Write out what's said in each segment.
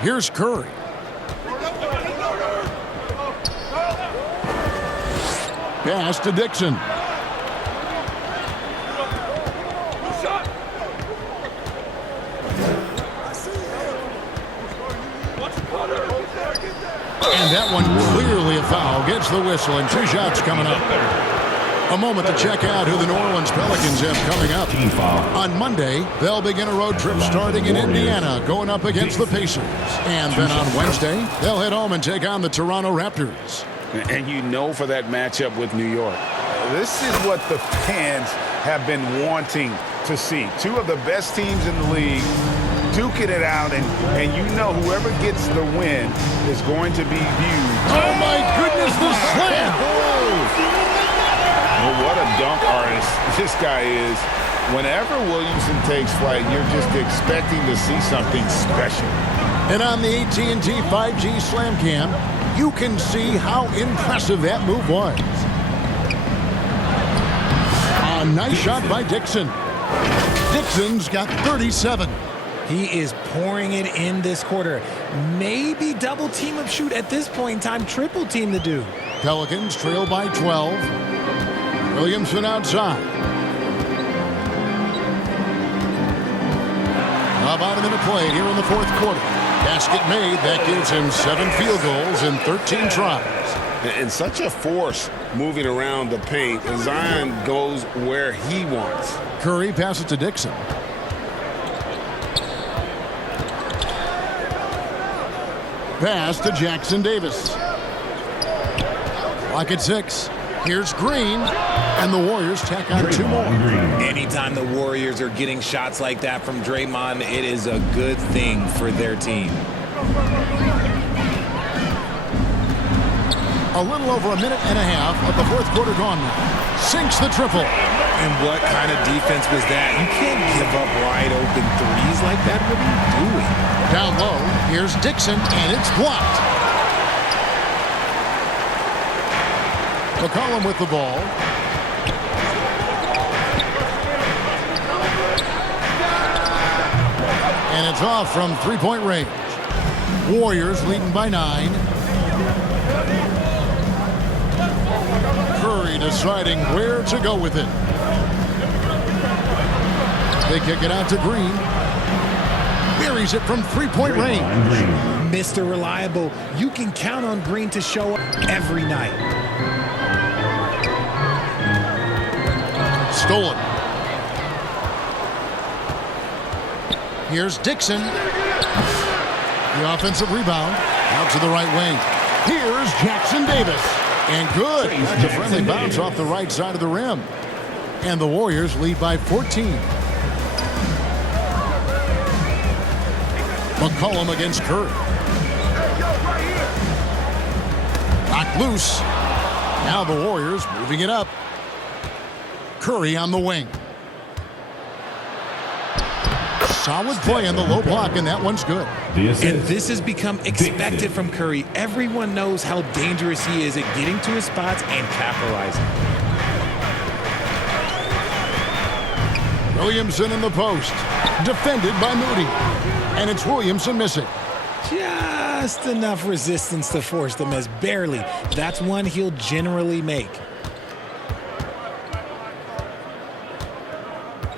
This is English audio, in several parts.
Here's Curry. Pass to Dixon. And that one clearly a foul. Gets the whistle, and 2 shots coming up. A moment to check out who the New Orleans Pelicans have coming up. On Monday, they'll begin a road trip starting in Indiana, going up against the Pacers. And then on Wednesday, they'll head home and take on the Toronto Raptors. And you know for that matchup with New York. This is what the fans have been wanting to see. 2 of the best teams in the league duking it out, and you know whoever gets the win is going to be viewed. Oh, my goodness, the slam! Well, what a dunk artist this guy is. Whenever Williamson takes flight, you're just expecting to see something special. And on the AT&T 5G Slam Cam, you can see how impressive that move was. A nice shot by Dixon. Dixon's got 37. He is pouring it in this quarter. Maybe double team up shoot at this point in time, triple team the dude. Pelicans trail by 12. Williamson outside. About a minute played here in the 4th quarter. Basket made. That gives him 7 field goals in 13 tries. And such a force moving around the paint. Zion goes where he wants. Curry passes to Dixon. Pass to Jackson Davis. Clock at 6. Here's Green. And the Warriors tack on 2 more. Anytime the Warriors are getting shots like that from Draymond, it is a good thing for their team. A little over a minute and a half of the 4th quarter gone now. Sinks the triple. And what kind of defense was that? You can't give up wide open threes like that. What are you doing? Down low, here's Dixon, and it's blocked. McCollum with the ball. And it's off from 3-point range. Warriors leading by 9. Curry deciding where to go with it. They kick it out to Green. Buries it from 3-point range. Mr. Reliable, you can count on Green to show up every night. Stolen. Here's Dixon. The offensive rebound. Out to the right wing. Here's Jackson Davis. And good. That's a friendly bounce off the right side of the rim. And the Warriors lead by 14. McCollum against Curry. Knocked loose. Now the Warriors moving it up. Curry on the wing. Solid play on the low block, and that one's good. And this has become expected from Curry. Everyone knows how dangerous he is at getting to his spots and capitalizing. Williamson in the post. Defended by Moody. And it's Williamson missing. Just enough resistance to force the miss. Barely. That's one he'll generally make.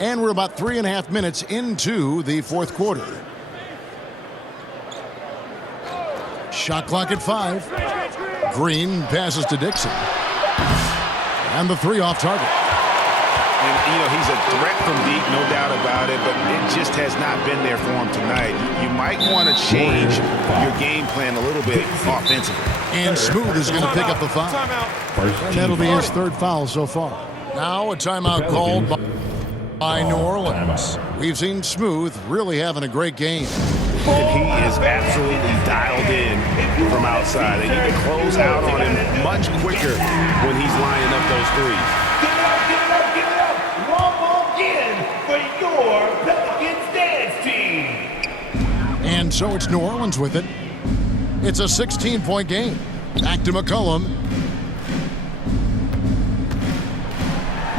And we're about 3.5 minutes into the 4th quarter. Shot clock at 5. Green passes to Dixon. And the 3 off target. And, you know, he's a threat from deep, no doubt about it, but it just has not been there for him tonight. You might want to change your game plan a little bit offensively. And Smooth is going to pick up the foul. And that'll be his 3rd foul so far. Now a timeout called by New Orleans. We've seen Smooth really having a great game. He is absolutely dialed in from outside. They need to close out on him much quicker when he's lining up those threes. Give it up. One more again for your Pelicans dance team. And so it's New Orleans with it. It's a 16-point game. Back to McCollum.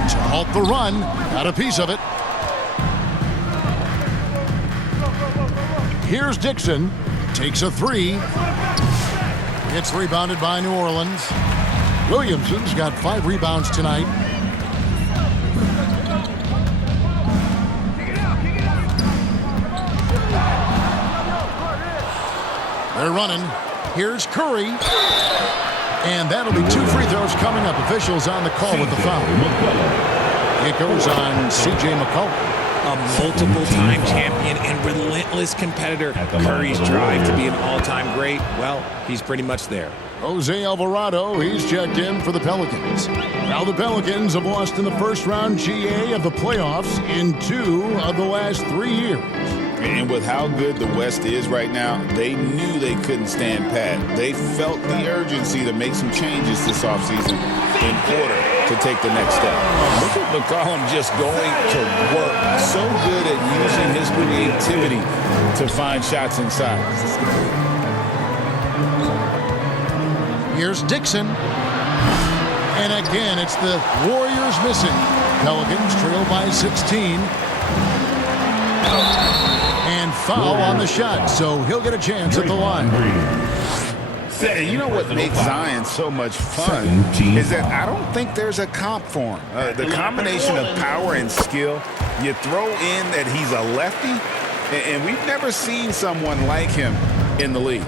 To halt the run. Got a piece of it. Here's Dixon. Takes a three. It's rebounded by New Orleans. Williamson's got 5 rebounds tonight. They're running. Here's Curry. And that'll be 2 free throws coming up. Officials on the call with the foul. It goes on C.J. McCollum. A multiple-time champion and relentless competitor. Curry's drive to be an all-time great, well, he's pretty much there. Jose Alvarado, he's checked in for the Pelicans. Now the Pelicans have lost in the first round GA of the playoffs in 2 of the last 3 years. And with how good the West is right now, they knew they couldn't stand pat. They felt the urgency to make some changes this offseason in order to take the next step. Look at McCollum just going to work. So good at using his creativity to find shots inside. Here's Dixon. And again, it's the Warriors missing. Pelicans trail by 16. And foul on the shot, so he'll get a chance at the line. You know what makes Zion so much fun is that I don't think there's a comp for him. The combination of power and skill, you throw in that he's a lefty, and we've never seen someone like him in the league.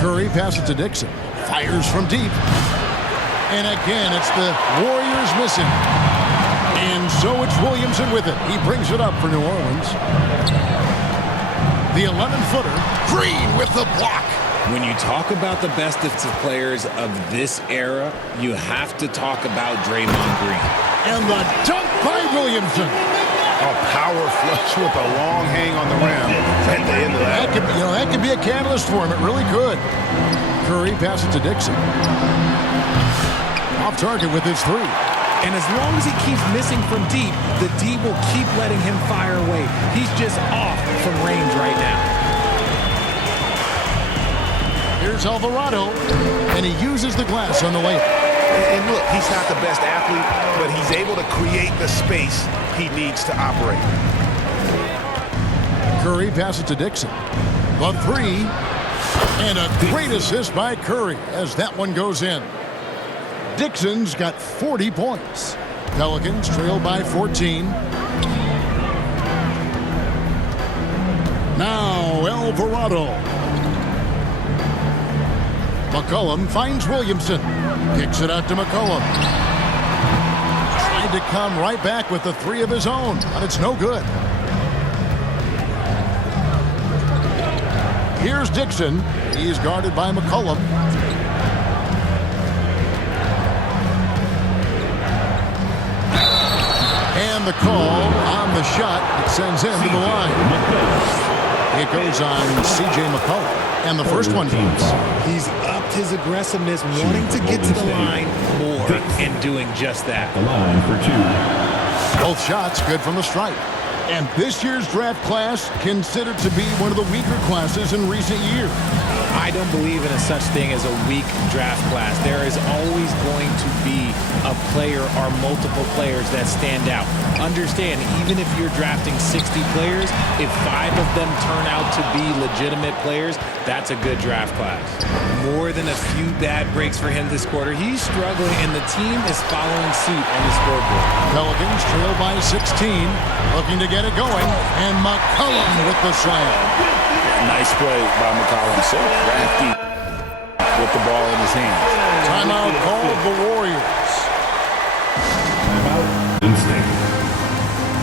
Curry passes to Dixon. Fires from deep. And again, it's the Warriors missing. And so it's Williamson with it. He brings it up for New Orleans. The 11-footer, Green with the block. When you talk about the best of players of this era, you have to talk about Draymond Green. And the dunk by Williamson. A power flush with a long hang on the rim at the end of that. That could be a catalyst for him. It really could. Curry passes to Dixon. Off target with his 3. And as long as he keeps missing from deep, the D will keep letting him fire away. He's just off from range right now. Here's Alvarado, and he uses the glass on the layup. And look, he's not the best athlete, but he's able to create the space he needs to operate. Curry passes to Dixon. The 3, and a great assist by Curry as that one goes in. Dixon's got 40 points. Pelicans trail by 14. Now Alvarado. McCollum finds Williamson. Kicks it out to McCollum. Tried to come right back with the 3 of his own, but it's no good. Here's Dixon. He's guarded by McCollum. And the call on the shot, it sends him to the line. It goes on C.J. McCollum, and the first one counts. He's upped his aggressiveness, wanting to get to the line more, and doing just that. The line for 2. Both shots good from the stripe. And this year's draft class considered to be one of the weaker classes in recent years. I don't believe in a such thing as a weak draft class. There is always going to be a player or multiple players that stand out. Understand, even if you're drafting 60 players, if 5 of them turn out to be legitimate players, that's a good draft class. More than a few bad breaks for him this quarter. He's struggling, and the team is following suit on the scoreboard. Pelicans trail by 16, looking to get it going, and McCollum with the slam. Nice play by McCollum. So crafty with the ball in his hands. Timeout called the Warriors. Timeout. Instinct.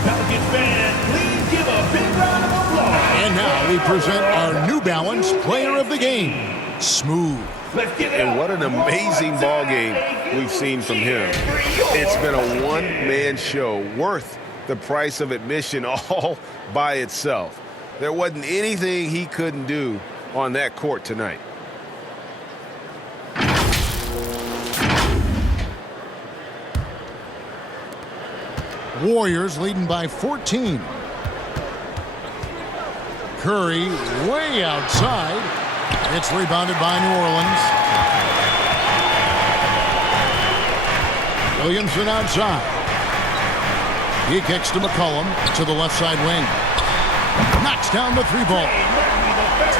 Pelicans fans, please give a big round of applause. And now we present our New Balance Player of the Game, Smooth. Let's give it And up. what an amazing ball game we've seen from him. It's been a one-man show worth the price of admission all by itself. There wasn't anything he couldn't do on that court tonight. Warriors leading by 14. Curry way outside. It's rebounded by New Orleans. Williamson outside. He kicks to McCollum to the left side wing. Knocks down the three ball.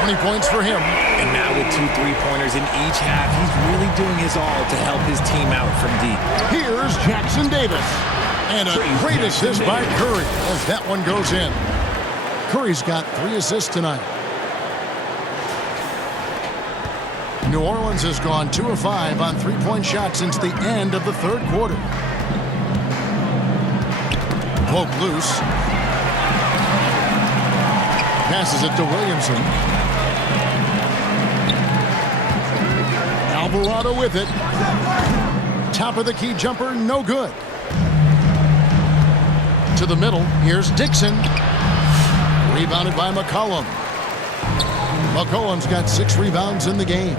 20 points for him. And now with 2 3-pointers in each half, he's really doing his all to help his team out from deep. Here's Jackson Davis. And a great assist by Curry as that one goes in. Curry's got 3 assists tonight. New Orleans has gone 2 of 5 on 3-point shots since the end of the third quarter. Poke loose. Passes it to Williamson. Alvarado with it. Top of the key jumper, no good. To the middle, here's Dixon. Rebounded by McCollum. McCollum's got 6 rebounds in the game.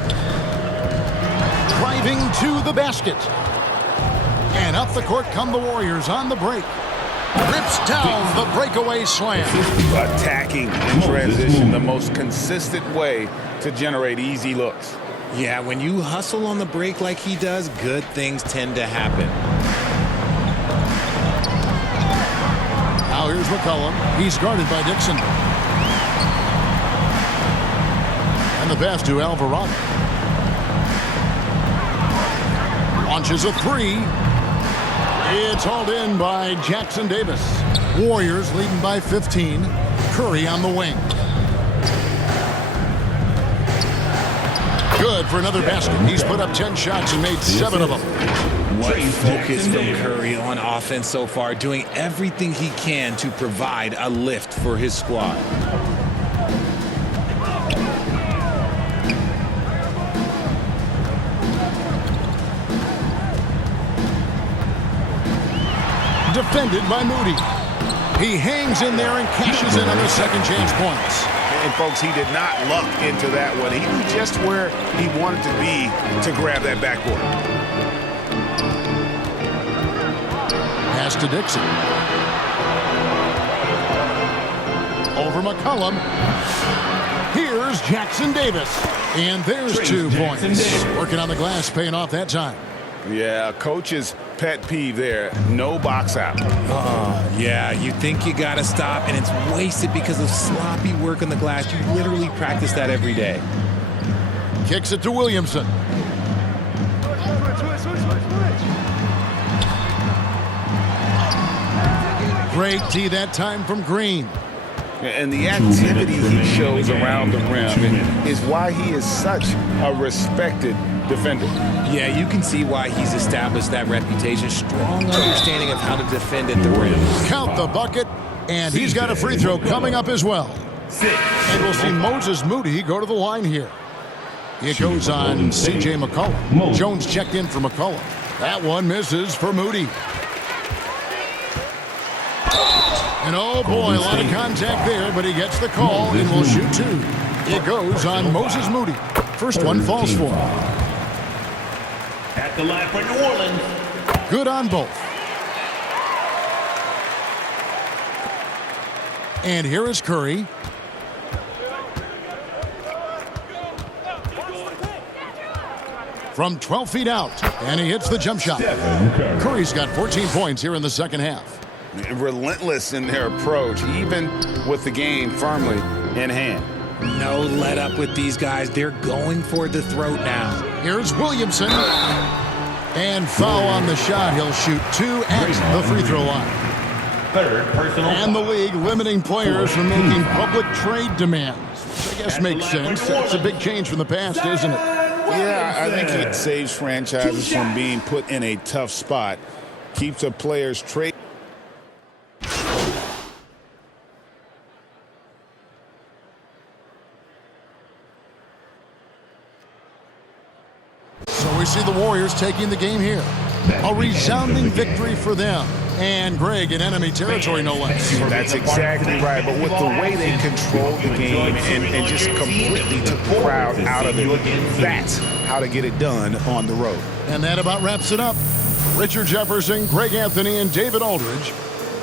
Driving to the basket. And up the court come the Warriors on the break. Rips down the breakaway slam. Attacking in transition, the most consistent way to generate easy looks. Yeah, when you hustle on the break like he does, good things tend to happen. Now here's McCollum. He's guarded by Dixon. And the pass to Alvarado. Launches a 3. It's hauled in by Jackson Davis. Warriors leading by 15. Curry on the wing. Good for another basket. He's put up 10 shots and made 7 of them. What focus from Curry on offense so far, doing everything he can to provide a lift for his squad. Defended by Moody. He hangs in there and cashes in on the second chance points. And folks, he did not luck into that one. He knew just where he wanted to be to grab that backboard. Pass to Dixon. Over McCollum. Here's Jackson Davis. And there's 2 points. Working on the glass, paying off that time. Yeah, coach's pet peeve there. No box out. Yeah, you think you got to stop, and it's wasted because of sloppy work on the glass. You literally practice that every day. Kicks it to Williamson. Great tee that time from Green. And the activity he shows around the rim is why he is such a respected defender. Yeah, you can see why he's established that reputation. Strong understanding of how to defend at the rim. Count the bucket, and he's got a free throw coming up as well. And we'll see Moses Moody go to the line here. It goes on C.J. McCollum. Jones checked in for McCollum. That one misses for Moody. And oh boy, a lot of contact there, but he gets the call and will shoot 2. It goes on Moses Moody. First one falls for him. At the line for New Orleans. Good on both. And here is Curry. From 12 feet out, and he hits the jump shot. Curry's got 14 points here in the second half. Relentless in their approach, even with the game firmly in hand. No let up with these guys. They're going for the throat now. Here's Williamson. And foul on the shot. He'll shoot 2 at the free throw line. Third personal. And the league limiting players from making public trade demands, which I guess makes sense. That's a big change from the past, isn't it? Yeah, I think it saves franchises from being put in a tough spot. Keeps a player's trade. So we see the Warriors taking the game here. A resounding victory for them. And Greg in enemy territory, no less. That's exactly right. But with the way they controlled the game and just completely took the crowd out of it, that's how to get it done on the road. And that about wraps it up. Richard Jefferson, Greg Anthony, and David Aldridge.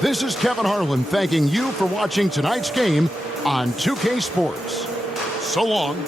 This is Kevin Harlan thanking you for watching tonight's game on 2K Sports. So long.